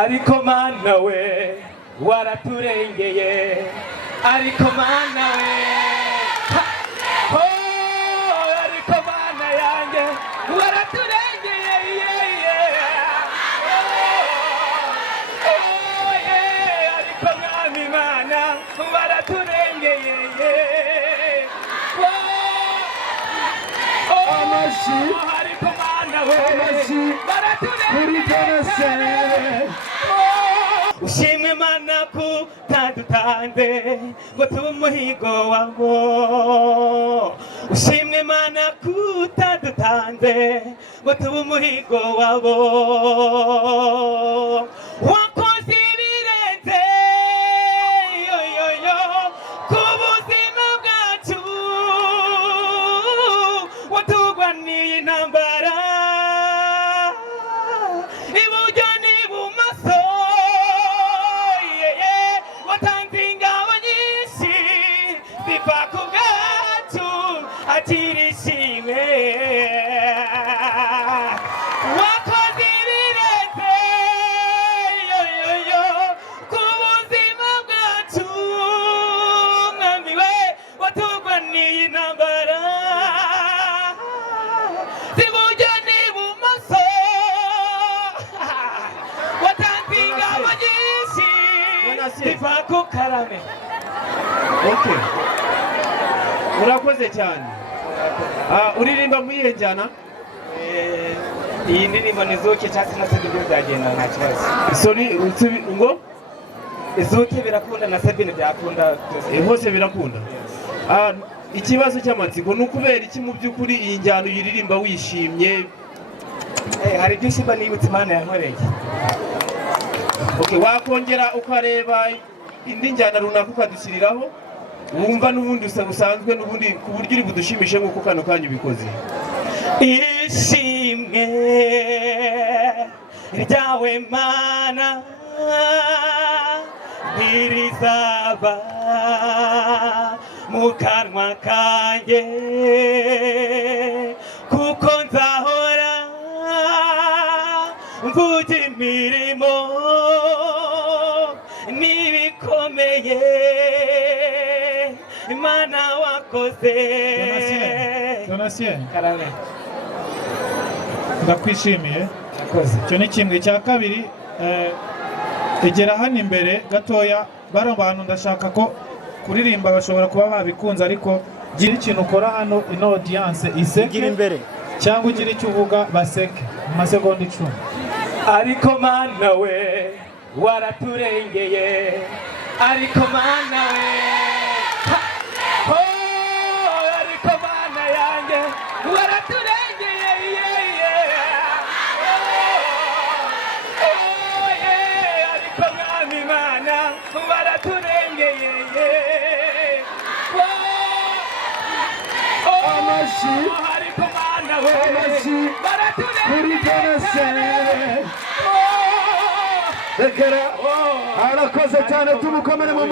ariko mana we waraturengeye ariko mana we ariko mana yanjye waraturengeye ariko mwami mana waraturengeye ariko mana we waraturengeye ushimwe mana kutadutanze ngo tube umuhigo wabo ushimwe mana kutadutanze ngo tube umuhigo wabo wakoze ibirenze yoyoyo ku buzima bwacu watugwaniye intambara iburyo n'ibumoso atirishime wakoze ibirenze yoyoyo ku buzima bwacu mwami we watugwaniye intambara z'iburyo n'ibumoso watanze ingabo nyinshi ziva ku karame. Okay, urakoze cyane. Uririmba muri iyo njyana? Iyi ndirimbo ni Zuki cyangwa na Sabine byagenda nta kibazo. Sorry, ngo? Zuki birakunda na Sabine byakunda. Hose birakunda. Ikibazo cy'amatsiko ni ukubera iki mu by'ukuri iyi njyana uyiririmba wishimye? Hari byinshi mba nibutse Imana yankoreye. Okay, wakongera ukareba indi njyana runaka ukadushyiriraho? Wumva n'ubundi usanzwe n'ubundi ku buryo uri budushimishe nk'uko kano kanya ubikoze. Ishimwe ryawe mana ntirizava mu kanwa kanjye kuko nzahora mvuga imirimo n'ibikomeye Imana wakoze. Donatien karame ndakwishimiye. Icyo ni kimwe. Cya kabiri, egera hano imbere gatoya. Bano bantu ndashaka ko kuririmba bashobora kuba babikunze, ariko gira ikintu ukora hano ino audience iseke imbere cyangwa ugira icyo uvuga baseke mu masegonda 10. ariko mana we waraturengeye ariko mana we ariko mana yanjye waraturengeye ariko mwami mana waraturengeye ariko mana we Rekera arakoze cyane tumukomere mu